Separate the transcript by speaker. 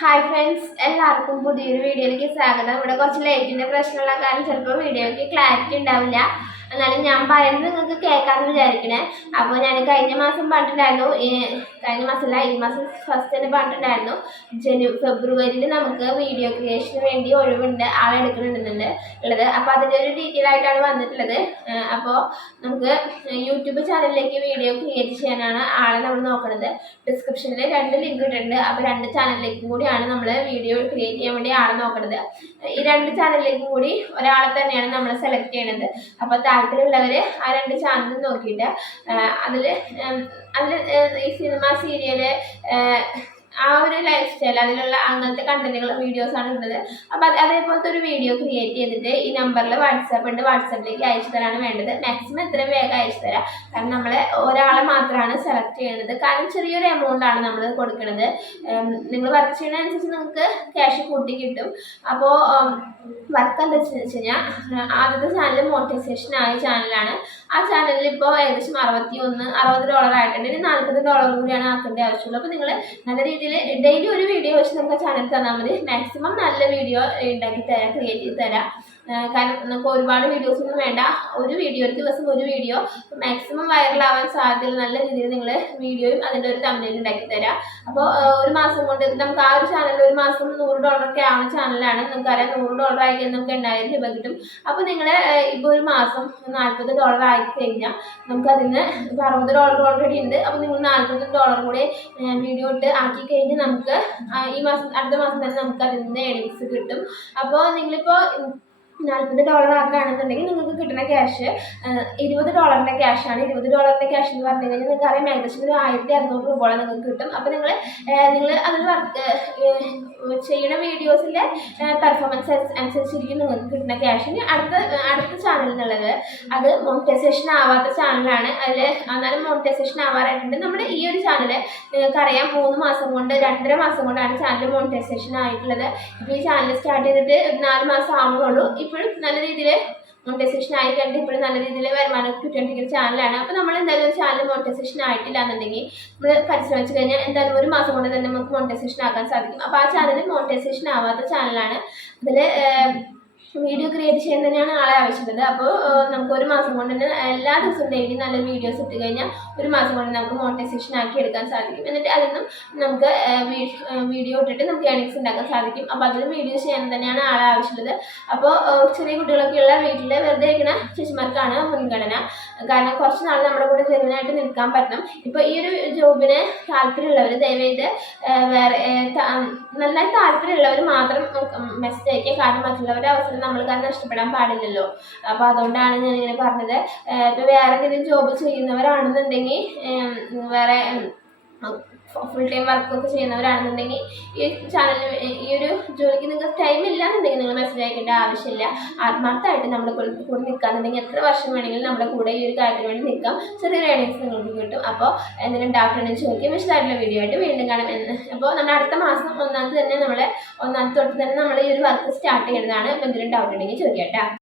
Speaker 1: Hi friends എല്ലാവർക്കും പുതിയൊരു വീഡിയോയിലേക്ക് സ്വാഗതം. ഇവിടെ കുറച്ച് ലൈറ്റിന്റെ പ്രശ്നമുള്ള കാരണം ചിലപ്പോൾ വീഡിയോയ്ക്ക് ക്ലാരിറ്റി ഉണ്ടാവില്ല. എന്നാലും ഞാൻ പറയുന്നത് നിങ്ങൾക്ക് കേൾക്കാമെന്ന് വിചാരിക്കണേ. അപ്പോൾ ഞാൻ കഴിഞ്ഞ മാസം പറഞ്ഞിട്ടുണ്ടായിരുന്നു കഴിഞ്ഞ മാസമല്ല ഈ മാസം ഫസ്റ്റ് തന്നെ പറഞ്ഞിട്ടുണ്ടായിരുന്നു. ജനു ഫെബ്രുവരിയിൽ നമുക്ക് വീഡിയോ ക്രിയേഷന് വേണ്ടി ഒഴിവുണ്ട് ആളെ എടുക്കുന്നുണ്ടെന്നുണ്ട് ഉള്ളത്. അപ്പോൾ അതിന്റെ ഒരു ഡീറ്റെയിൽ ആയിട്ടാണ് വന്നിട്ടുള്ളത്. അപ്പോൾ നമുക്ക് യൂട്യൂബ് ചാനലിലേക്ക് വീഡിയോ ക്രിയേറ്റ് ചെയ്യാനാണ് ആളെ നമ്മൾ നോക്കുന്നത് ഡിസ്ക്രിപ്ഷനിൽ രണ്ട് ലിങ്ക് ഇട്ടിട്ടുണ്ട്. അപ്പോൾ രണ്ട് ചാനലിലേക്കും കൂടിയാണ് നമ്മൾ വീഡിയോ ക്രിയേറ്റ് ചെയ്യാൻ വേണ്ടി ആളെ നോക്കുന്നത് ഈ രണ്ട് ചാനലിലേക്കും കൂടി ഒരാളെ തന്നെയാണ് നമ്മൾ സെലക്ട് ചെയ്യണത്. അപ്പോൾ താല്പര്യമുള്ളവർ ആ രണ്ട് ചാനലും നോക്കിയിട്ട് അതിൽ അതിൽ ഈ സിനിമ സീരിയൽ ആ ഒരു ലൈഫ് സ്റ്റൈൽ അതിലുള്ള അങ്ങനത്തെ കണ്ടന്റുകൾ വീഡിയോസ് ആണ് ഉള്ളത് അപ്പോൾ അത് അതേപോലത്തെ ഒരു വീഡിയോ ക്രിയേറ്റ് ചെയ്തിട്ട് ഈ നമ്പറിൽ വാട്സാപ്പ് ഉണ്ട്. വാട്സാപ്പിലേക്ക് അയച്ചു തരാണ് വേണ്ടത്. മാക്സിമം എത്രയും വേഗം അയച്ചു തരാം. കാരണം നമ്മൾ ഒരാളെ മാത്രമാണ് സെലക്ട് ചെയ്യുന്നത് കാരണം ചെറിയൊരു എമൗണ്ട് ആണ് നമ്മൾ കൊടുക്കുന്നത് നിങ്ങൾ വർക്ക് ചെയ്യുന്നതനുസരിച്ച് നിങ്ങൾക്ക് ക്യാഷ് കൂട്ടി കിട്ടും. അപ്പോൾ വർക്ക് എന്താ വെച്ച് കഴിഞ്ഞാൽ ആദ്യത്തെ ചാനൽ മോട്ടിവേഷൻ ആയ ചാനലാണ് ആ ചാനലിൽ ഇപ്പോൾ ഏകദേശം അറുപത്തി ഒന്ന് അറുപത് ഡോളർ ആയിട്ടുണ്ട്. ഇനി നാൽപ്പത് ഡോളർ കൂടിയാണ് ആക്കേണ്ട ആവശ്യമുള്ളൂ. അപ്പോൾ നിങ്ങൾ നല്ല രീതിയിൽ ഡെയിലി ഒരു വീഡിയോ വെച്ച് നമുക്ക് ചാനൽ തന്നാൽ മതി. മാക്സിമം നല്ല വീഡിയോ ഉണ്ടാക്കി തരാം ക്രിയേറ്റ് ചെയ്ത് തരാം. കാരണം നമുക്ക് ഒരുപാട് വീഡിയോസ് ഒന്നും വേണ്ട. ഒരു വീഡിയോ ഒരു ദിവസം ഒരു വീഡിയോ മാക്സിമം വൈറൽ ആവാൻ സാധ്യതയുള്ള നല്ല രീതിയിൽ നിങ്ങൾ വീഡിയോയും അതിന്റെ ഒരു തമ്മിൽ ഉണ്ടാക്കി തരാം. അപ്പോൾ ഒരു മാസം കൊണ്ട് നമുക്ക് ആ ഒരു ചാനലിൽ ഒരു മാസം നൂറ് ഡോളറൊക്കെ ആവുന്ന ചാനലാണ് നിങ്ങൾക്കറിയാം നൂറ് ഡോളർ ആയി കഴിഞ്ഞാൽ നമുക്ക് എണ്ണായിരം രൂപ കിട്ടും. അപ്പോൾ നിങ്ങൾ ഇപ്പോൾ ഒരു മാസം നാൽപ്പത് ഡോളർ ആയി കഴിഞ്ഞാൽ നമുക്ക് അതിന് ഇപ്പോൾ അറുപത് ഡോളർ ഓൾറെഡി ഉണ്ട്. അപ്പോൾ നിങ്ങൾ നാൽപ്പത് ഡോളർ കൂടി വീഡിയോ ഇട്ട് ആക്കി കഴിഞ്ഞ് നമുക്ക് ഈ മാസം അടുത്ത മാസം തന്നെ നമുക്ക് അതിൽ നിന്ന് കിട്ടും. അപ്പോൾ നിങ്ങളിപ്പോൾ നാൽപ്പത് ഡോളർ ആക്കുകയാണെന്നുണ്ടെങ്കിൽ നിങ്ങൾക്ക് കിട്ടുന്ന ക്യാഷ് ഇരുപത് ഡോളറിന്റെ ക്യാഷാണ് ഇരുപത് ഡോളറിന്റെ ക്യാഷ് എന്ന് പറഞ്ഞു കഴിഞ്ഞാൽ നിങ്ങൾക്ക് അറിയാം ഏകദേശം ഒരു ആയിരത്തി അറുന്നൂറ് രൂപയോളം നിങ്ങൾക്ക് കിട്ടും. അപ്പോൾ നിങ്ങൾ നിങ്ങൾ അതിൽ വർക്ക് ചെയ്യുന്ന വീഡിയോസിന്റെ പെർഫോമൻസ് അനുസരിച്ചിരിക്കും നിങ്ങൾക്ക് കിട്ടുന്ന ക്യാഷിന് അടുത്ത അടുത്ത ചാനൽ എന്നുള്ളത് അത് മോണിറ്റൈസേഷൻ ആവാത്ത ചാനലാണ് അതിൽ എന്നാലും മോണിറ്റൈസേഷൻ ആവാറായിട്ടുണ്ട്. നമ്മുടെ ഈ ഒരു ചാനൽ നിങ്ങൾക്കറിയാം മൂന്ന് മാസം കൊണ്ട് രണ്ടര മാസം കൊണ്ടാണ് ചാനൽ മോണിറ്റൈസേഷൻ ആയിട്ടുള്ളത്. ഇപ്പോൾ ഈ ചാനൽ സ്റ്റാർട്ട് ചെയ്തിട്ട് നാല് മാസം ആവുന്നുള്ളൂ ഇപ്പോഴും നല്ല രീതിയിൽ മോണിറ്റൈസേഷൻ ആയിട്ടുണ്ട്. ഇപ്പോഴും നല്ല രീതിയിൽ വരുമാനം കിട്ടിക്കൊണ്ടിരിക്കുന്ന ചാനലാണ് അപ്പോൾ നമ്മൾ എന്തായാലും ഒരു ചാനൽ മോണിറ്റൈസേഷൻ ആയിട്ടില്ല എന്നുണ്ടെങ്കിൽ നമ്മൾ പരിശ്രമിച്ചു കഴിഞ്ഞാൽ എന്തായാലും ഒരു മാസം കൊണ്ട് തന്നെ നമുക്ക് മോണിറ്റൈസേഷൻ ആക്കാൻ സാധിക്കും. അപ്പോൾ ആ ചാനൽ മോണിറ്റൈസേഷൻ ആവാത്ത ചാനലാണ് അതിൽ വീഡിയോ ക്രിയേറ്റ് ചെയ്യാൻ തന്നെയാണ് ആളെ ആവശ്യമുള്ളത് അപ്പോൾ നമുക്ക് ഒരു മാസം കൊണ്ട് തന്നെ എല്ലാ ദിവസവും ഡെയിലി നല്ല വീഡിയോസ് ഇട്ട് കഴിഞ്ഞാൽ ഒരു മാസം കൊണ്ട് നമുക്ക് മോണിറ്റൈസേഷൻ ആക്കി എടുക്കാൻ സാധിക്കും. എന്നിട്ട് അതിൽ നിന്നും നമുക്ക് വീഡിയോ ഇട്ടിട്ട് നമുക്ക് ഏണിങ്സ് ഉണ്ടാക്കാൻ സാധിക്കും. അപ്പോൾ അതിൽ വീഡിയോ ചെയ്യാൻ തന്നെയാണ് ആളെ ആവശ്യമുള്ളത് അപ്പോൾ ചെറിയ കുട്ടികളൊക്കെ ഉള്ള വീട്ടിൽ വെറുതെ ഇരിക്കുന്ന ചേച്ചിമാർക്കാണ് മുൻഗണന. കാരണം കുറച്ച് നാൾ നമ്മുടെ കൂടെ ചെറുതായിട്ട് നിൽക്കാൻ പറ്റണം. ഇപ്പോൾ ഈ ഒരു ജോബിന് താല്പര്യമുള്ളവർ ദയവേത് വേറെ നന്നായി താല്പര്യമുള്ളവർ മാത്രം മെസ്സേജ് അയക്കുക കാരണം മറ്റുള്ളവരുടെ അവസരം നമ്മൾ കാരണം നഷ്ടപ്പെടാൻ പാടില്ലല്ലോ. അപ്പോൾ അതുകൊണ്ടാണ് ഞാൻ ഇങ്ങനെ പറഞ്ഞത് ഇപ്പോൾ വേറെ എന്തെങ്കിലും ജോബ് ചെയ്യുന്നവരാണെന്നുണ്ടെങ്കിൽ വേറെ ഫുൾ ടൈം വർക്കൊക്കെ ചെയ്യുന്നവരാണെന്നുണ്ടെങ്കിൽ ഈ ചാനലിന് ഈ ഒരു ജോലിക്ക് നിങ്ങൾക്ക് ടൈം ഇല്ലാന്നുണ്ടെങ്കിൽ നിങ്ങൾ മെസ്സേജ് അയക്കേണ്ട ആവശ്യമില്ല. ആത്മാർത്ഥമായിട്ട് നമ്മുടെ കൂടെ കൂടെ നിൽക്കാന്നുണ്ടെങ്കിൽ എത്ര വർഷം വേണമെങ്കിലും നമ്മുടെ കൂടെ ഈ ഒരു കാര്യത്തിന് വേണ്ടി നിൽക്കാം. ചെറിയ ഏണിങ്സ് നിങ്ങൾക്ക് കിട്ടും. അപ്പോൾ എന്തെങ്കിലും ഡൗട്ട് ഉണ്ടെങ്കിൽ ചോദിക്കും. വിശദമായിട്ടുള്ള വീഡിയോ ആയിട്ട് വീണ്ടും കാണാം അപ്പോൾ നമ്മുടെ അടുത്ത മാസം ഒന്നാമത് തന്നെ നമ്മളെ ഒന്നാമത്തെ തൊട്ട് തന്നെ നമ്മൾ ഈ ഒരു വർക്ക് സ്റ്റാർട്ട് ചെയ്യുന്നതാണ്. എന്തെങ്കിലും ഡൗട്ട് ഉണ്ടെങ്കിൽ ചോദിക്കാം